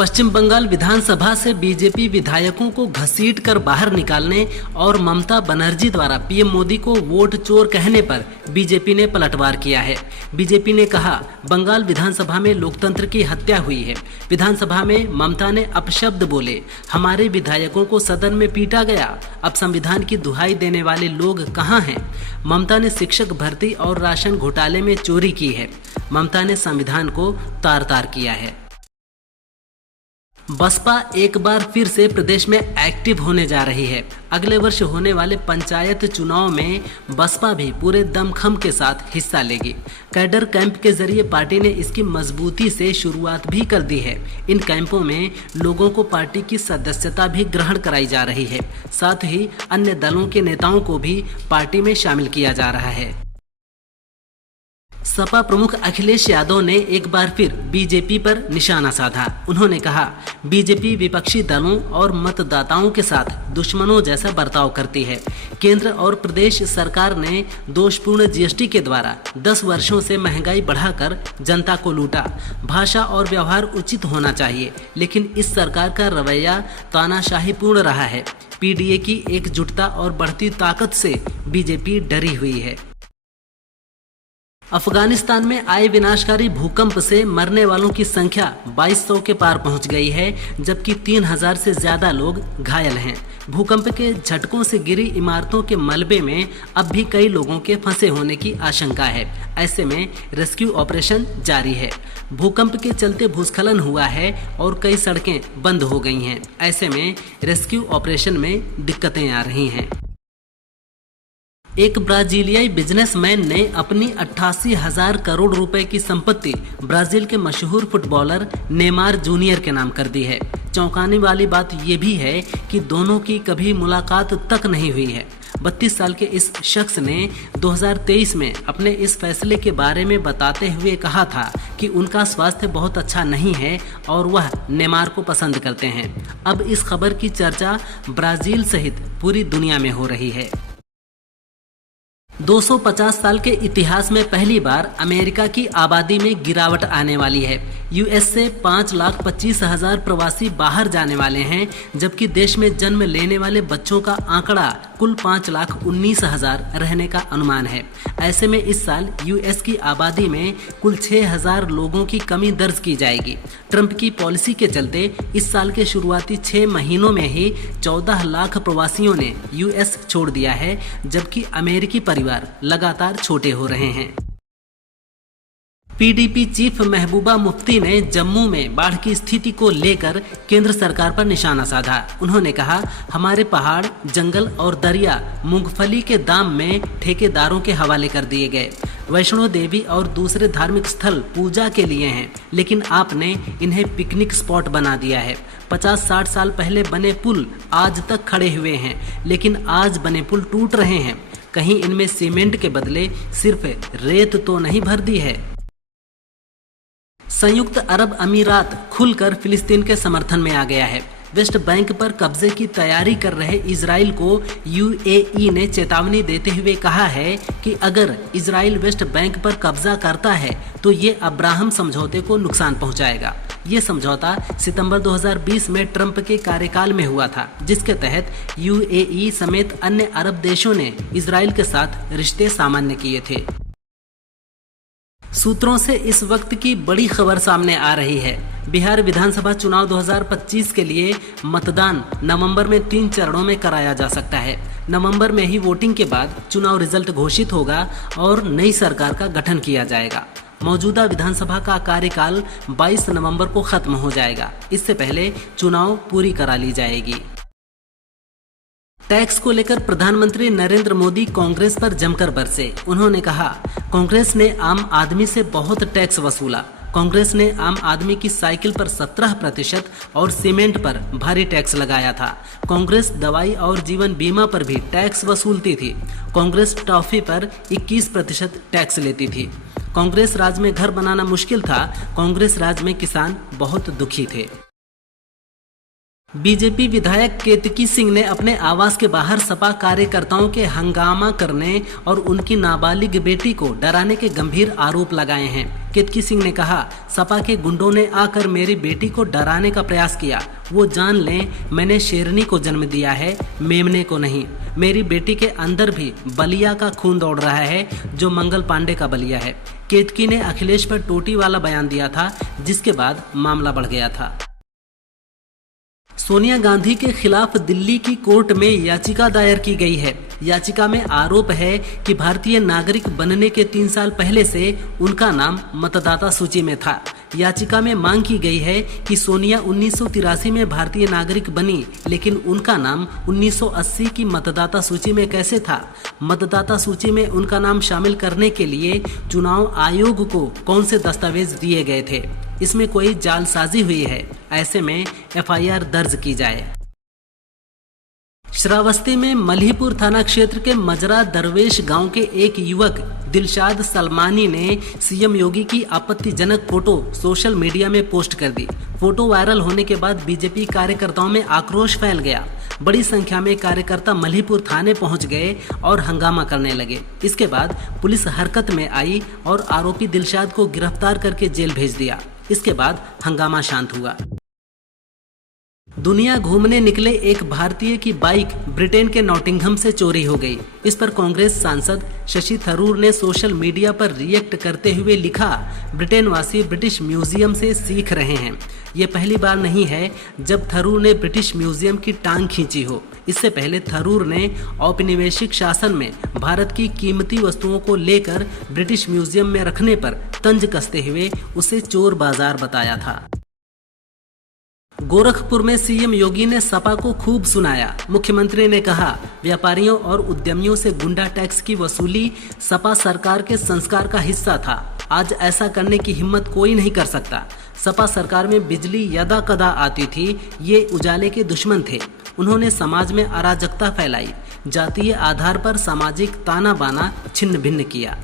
पश्चिम बंगाल विधानसभा से बीजेपी विधायकों को घसीटकर बाहर निकालने और ममता बनर्जी द्वारा पीएम मोदी को वोट चोर कहने पर बीजेपी ने पलटवार किया है। बीजेपी ने कहा, बंगाल विधानसभा में लोकतंत्र की हत्या हुई है। विधानसभा में ममता ने अपशब्द बोले, हमारे विधायकों को सदन में पीटा गया। अब संविधान की दुहाई देने वाले लोग कहाँ हैं? ममता ने शिक्षक भर्ती और राशन घोटाले में चोरी की है। ममता ने संविधान को तार तार किया है। बसपा एक बार फिर से प्रदेश में एक्टिव होने जा रही है। अगले वर्ष होने वाले पंचायत चुनाव में बसपा भी पूरे दमखम के साथ हिस्सा लेगी। कैडर कैंप के जरिए पार्टी ने इसकी मजबूती से शुरुआत भी कर दी है। इन कैंपों में लोगों को पार्टी की सदस्यता भी ग्रहण कराई जा रही है। साथ ही अन्य दलों के नेताओं को भी पार्टी में शामिल किया जा रहा है। सपा प्रमुख अखिलेश यादव ने एक बार फिर बीजेपी पर निशाना साधा। उन्होंने कहा, बीजेपी विपक्षी दलों और मतदाताओं के साथ दुश्मनों जैसा बर्ताव करती है। केंद्र और प्रदेश सरकार ने दोषपूर्ण जीएसटी के द्वारा 10 वर्षों से महंगाई बढ़ाकर जनता को लूटा। भाषा और व्यवहार उचित होना चाहिए, लेकिन इस सरकार का रवैया तानाशाहीपूर्ण रहा है। पीडीए की एकजुटता और बढ़ती ताकत से बीजेपी डरी हुई है। अफगानिस्तान में आए विनाशकारी भूकंप से मरने वालों की संख्या 2200 के पार पहुंच गई है, जबकि 3000 से ज्यादा लोग घायल हैं। भूकंप के झटकों से गिरी इमारतों के मलबे में अब भी कई लोगों के फंसे होने की आशंका है। ऐसे में रेस्क्यू ऑपरेशन जारी है। भूकंप के चलते भूस्खलन हुआ है और कई सड़कें बंद हो गई हैं। ऐसे में रेस्क्यू ऑपरेशन में दिक्कतें आ रही हैं। एक ब्राजीलियाई बिजनेसमैन ने अपनी 88,000 करोड़ रुपए की संपत्ति ब्राजील के मशहूर फुटबॉलर नेमार जूनियर के नाम कर दी है। चौंकाने वाली बात यह भी है कि दोनों की कभी मुलाकात तक नहीं हुई है। 32 साल के इस शख्स ने 2023 में अपने इस फैसले के बारे में बताते हुए कहा था कि उनका स्वास्थ्य बहुत अच्छा नहीं है और वह नेमार को पसंद करते हैं। अब इस खबर की चर्चा ब्राजील सहित पूरी दुनिया में हो रही है। 250 साल के इतिहास में पहली बार अमेरिका की आबादी में गिरावट आने वाली है। यूएस से 5,25,000 प्रवासी बाहर जाने वाले हैं, जबकि देश में जन्म लेने वाले बच्चों का आंकड़ा कुल 5,19,000 रहने का अनुमान है। ऐसे में इस साल यूएस की आबादी में कुल 6,000 लोगों की कमी दर्ज की जाएगी। ट्रंप की पॉलिसी के चलते इस साल के शुरुआती 6 महीनों में ही 14 लाख प्रवासियों ने यूएस छोड़ दिया है, जबकि अमेरिकी परिवार लगातार छोटे हो रहे हैं। पीडीपी चीफ महबूबा मुफ्ती ने जम्मू में बाढ़ की स्थिति को लेकर केंद्र सरकार पर निशाना साधा। उन्होंने कहा, हमारे पहाड़, जंगल और दरिया मूंगफली के दाम में ठेकेदारों के हवाले कर दिए गए। वैष्णो देवी और दूसरे धार्मिक स्थल पूजा के लिए हैं, लेकिन आपने इन्हें पिकनिक स्पॉट बना दिया है। 50-60 साल पहले बने पुल आज तक खड़े हुए हैं, लेकिन आज बने पुल टूट रहे हैं। कहीं इनमें सीमेंट के बदले सिर्फ रेत तो नहीं भर दी है। संयुक्त अरब अमीरात खुलकर फिलिस्तीन के समर्थन में आ गया है। वेस्ट बैंक पर कब्जे की तैयारी कर रहे इजराइल को यूएई ने चेतावनी देते हुए कहा है कि अगर इजराइल वेस्ट बैंक पर कब्जा करता है तो ये अब्राहम समझौते को नुकसान पहुंचाएगा। ये समझौता सितंबर 2020 में ट्रंप के कार्यकाल में हुआ था, जिसके तहत यूएई समेत अन्य अरब देशों ने इजराइल के साथ रिश्ते सामान्य किए थे। सूत्रों से इस वक्त की बड़ी खबर सामने आ रही है। बिहार विधानसभा चुनाव 2025 के लिए मतदान नवंबर में 3 चरणों में कराया जा सकता है। नवंबर में ही वोटिंग के बाद चुनाव रिजल्ट घोषित होगा और नई सरकार का गठन किया जाएगा। मौजूदा विधानसभा का कार्यकाल 22 नवंबर को खत्म हो जाएगा। इससे पहले चुनाव पूरी करा ली जाएगी। टैक्स को लेकर प्रधानमंत्री नरेंद्र मोदी कांग्रेस पर जमकर बरसे। उन्होंने कहा, कांग्रेस ने आम आदमी से बहुत टैक्स वसूला। कांग्रेस ने आम आदमी की साइकिल पर 17% और सीमेंट पर भारी टैक्स लगाया था। कांग्रेस दवाई और जीवन बीमा पर भी टैक्स वसूलती थी। कांग्रेस टॉफी पर 21% टैक्स लेती थी। कांग्रेस राज में घर बनाना मुश्किल था। कांग्रेस राज में किसान बहुत दुखी थे। बीजेपी विधायक केतकी सिंह ने अपने आवास के बाहर सपा कार्यकर्ताओं के हंगामा करने और उनकी नाबालिग बेटी को डराने के गंभीर आरोप लगाए हैं। केतकी सिंह ने कहा, सपा के गुंडों ने आकर मेरी बेटी को डराने का प्रयास किया। वो जान लें मैंने शेरनी को जन्म दिया है, मेमने को नहीं। मेरी बेटी के अंदर भी बलिया का खून दौड़ रहा है जो मंगल पांडे का बलिया है। केतकी ने अखिलेश पर टोटी वाला बयान दिया था, जिसके बाद मामला बढ़ गया था। सोनिया गांधी के खिलाफ दिल्ली की कोर्ट में याचिका दायर की गई है। याचिका में आरोप है कि भारतीय नागरिक बनने के 3 साल पहले से उनका नाम मतदाता सूची में था। याचिका में मांग की गई है कि सोनिया 1983 में भारतीय नागरिक बनी, लेकिन उनका नाम 1980 की मतदाता सूची में कैसे था? मतदाता सूची में उनका नाम शामिल करने के लिए चुनाव आयोग को कौन से दस्तावेज दिए गए थे? इसमें कोई जालसाजी हुई है, ऐसे में एफआईआर दर्ज की जाए। श्रावस्ती में मल्हीपुर थाना क्षेत्र के मजरा दरवेश गांव के एक युवक दिलशाद सलमानी ने सीएम योगी की आपत्तिजनक फोटो सोशल मीडिया में पोस्ट कर दी। फोटो वायरल होने के बाद बीजेपी कार्यकर्ताओं में आक्रोश फैल गया। बड़ी संख्या में कार्यकर्ता मल्हीपुर थाने पहुंच गए और हंगामा करने लगे। इसके बाद पुलिस हरकत में आई और आरोपी दिलशाद को गिरफ्तार करके जेल भेज दिया। इसके बाद हंगामा शांत हुआ। दुनिया घूमने निकले एक भारतीय की बाइक ब्रिटेन के नॉटिंघम से चोरी हो गई। इस पर कांग्रेस सांसद शशि थरूर ने सोशल मीडिया पर रिएक्ट करते हुए लिखा, ब्रिटेन वासी ब्रिटिश म्यूजियम से सीख रहे हैं। ये पहली बार नहीं है जब थरूर ने ब्रिटिश म्यूजियम की टांग खींची हो। इससे पहले थरूर ने औपनिवेशिक शासन में भारत की कीमती वस्तुओं को लेकर ब्रिटिश म्यूजियम में रखने पर तंज कसते हुए उसे चोर बाजार बताया था। गोरखपुर में सीएम योगी ने सपा को खूब सुनाया। मुख्यमंत्री ने कहा, व्यापारियों और उद्यमियों से गुंडा टैक्स की वसूली सपा सरकार के संस्कार का हिस्सा था। आज ऐसा करने की हिम्मत कोई नहीं कर सकता। सपा सरकार में बिजली यदा कदा आती थी, ये उजाले के दुश्मन थे। उन्होंने समाज में अराजकता फैलाई, जातीय आधार पर सामाजिक ताना बाना छिन्न भिन्न किया।